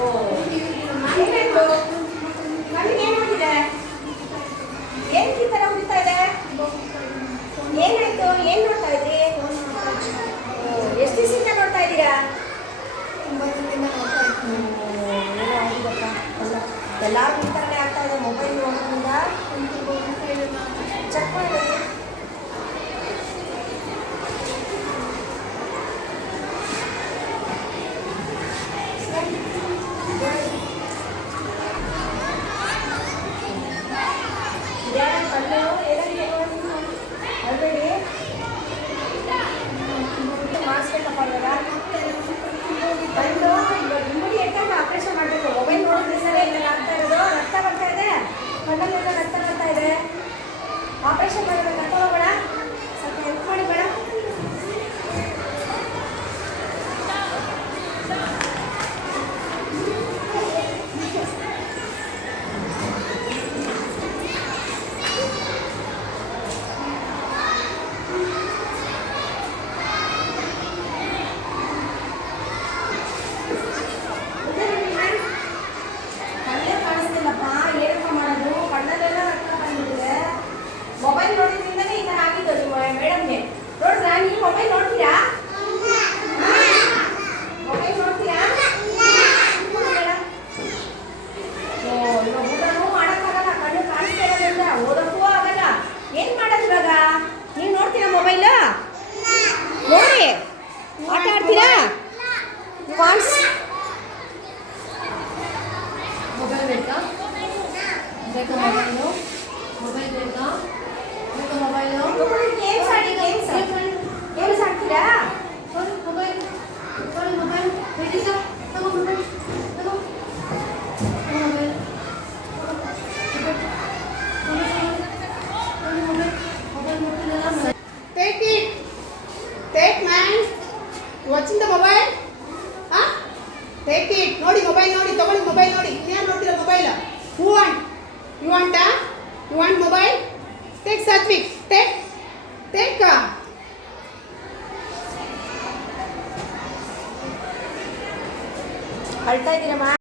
ಓ ಏನಾಯ್ತು ಕಣ್ಣಿಗೆ ಏನಾಗಿದೆ ಏನು ಈ ಥರ ಉರಿತಾ ಇದೆ ಏನಾಯ್ತು ಏನು ನೋಡ್ತಾ ಇದ್ರಿ ಎಷ್ಟು ದಿವಸದಿಂದ ನೋಡ್ತಾ ಇದ್ದೀರಾ ಏನೋ ಆಗಿದಪ್ಪ ಎಲ್ಲರಿಗೂ ಈ ಥರನೇ ಆಗ್ತಾ ಇದೆ ಮೊಬೈಲ್ ನೋಡೋದ್ರಿಂದ ಚೆಕ್ ಮಾಡಿ ಅಲ್ಬೇಡಿ ಮಾಡಿಸ್ಬೇಕಪ್ಪ ಇವಾಗ ಕಣ್ಣು ಇಮಿಡಿಯೇಟಾಗಿ ಆಪ್ರೇಷನ್ ಮಾಡಬೇಕು ಮೊಬೈಲ್ ನೋಡೋದ್ರಿಂದಲೇ ಇಲ್ಲ ಆಗ್ತಾ ಇರೋದು ರಕ್ತ ಬರ್ತಾ ಇದೆ ಕಣ್ಣಲ್ಲೆಲ್ಲ ರಕ್ತ ಬರ್ತಾ ಇದೆ ಆಪ್ರೇಷನ್ ಮಾಡಬೇಕು ಕರ್ಕೊಂಡು ಹೋಗೋಣ ಸ್ವಲ್ಪ ಹೆಲ್ಪ್ ಮಾಡಿ ಬೇಡ ಮೊಬೈಲ್ ನೋಡಿದ್ರಿಂದಲೇ ಈ ಥರ ಆಗಿದ್ದು ನಿಮ್ಮ ಮೇಡಮ್ಗೆ ನೋಡಿದ್ರಾ ನೀವು ಮೊಬೈಲ್ ನೋಡ್ತೀರಾ ಮೊಬೈಲ್ ನೋಡ್ತೀರಾ ಮೇಡಮ್ ಇವಾಗ ಊಟನೂ ಮಾಡೋಕ್ಕಾಗಲ್ಲ ಕಣ್ಣು ಕಾಣಿಸ್ತಾ ಇರೋದ್ರಿಂದ ಓದೋಕ್ಕೂ ಆಗಲ್ಲ ಏನು ಮಾಡೋದು ಇವಾಗ ನೀವು ನೋಡ್ತೀರಾ ಮೊಬೈಲು ನೋಡಿ ಆಟ ಆಡ್ತೀರಾ ವಾನ್ಸ್ ಮೊಬೈಲ್ ಬೇಕಾ ಬೇಕಾ ಮೊಬೈಲು ಮೊಬೈಲ್ ಬೇಕಾ ಗೇಮ್ಸ್ ಆಡಿ ಗೇಮ್ಸ್ ಆಡ್ತೀರಾ ಮೊಬೈಲ್ ಮೊಬೈಲ್ ಹೇಳಿ ಸರ್ ತಗೋ ಮೊಬೈಲ್ ತಗೋ mobile Take it. Take man. Watching the mobile? Huh? Take it. ನೋಡಿ ಮೊಬೈಲ್ ನೋಡಿ ತಗೊಳ್ಳಿ ಮೊಬೈಲ್ ನೋಡಿ ಇನ್ಯಾರು ನೋಡ್ತೀರಾ mobile who want you want you want mobile take Satvik take take ಅಳ್ತಾ ಇದ್ದೀರಮ್ಮ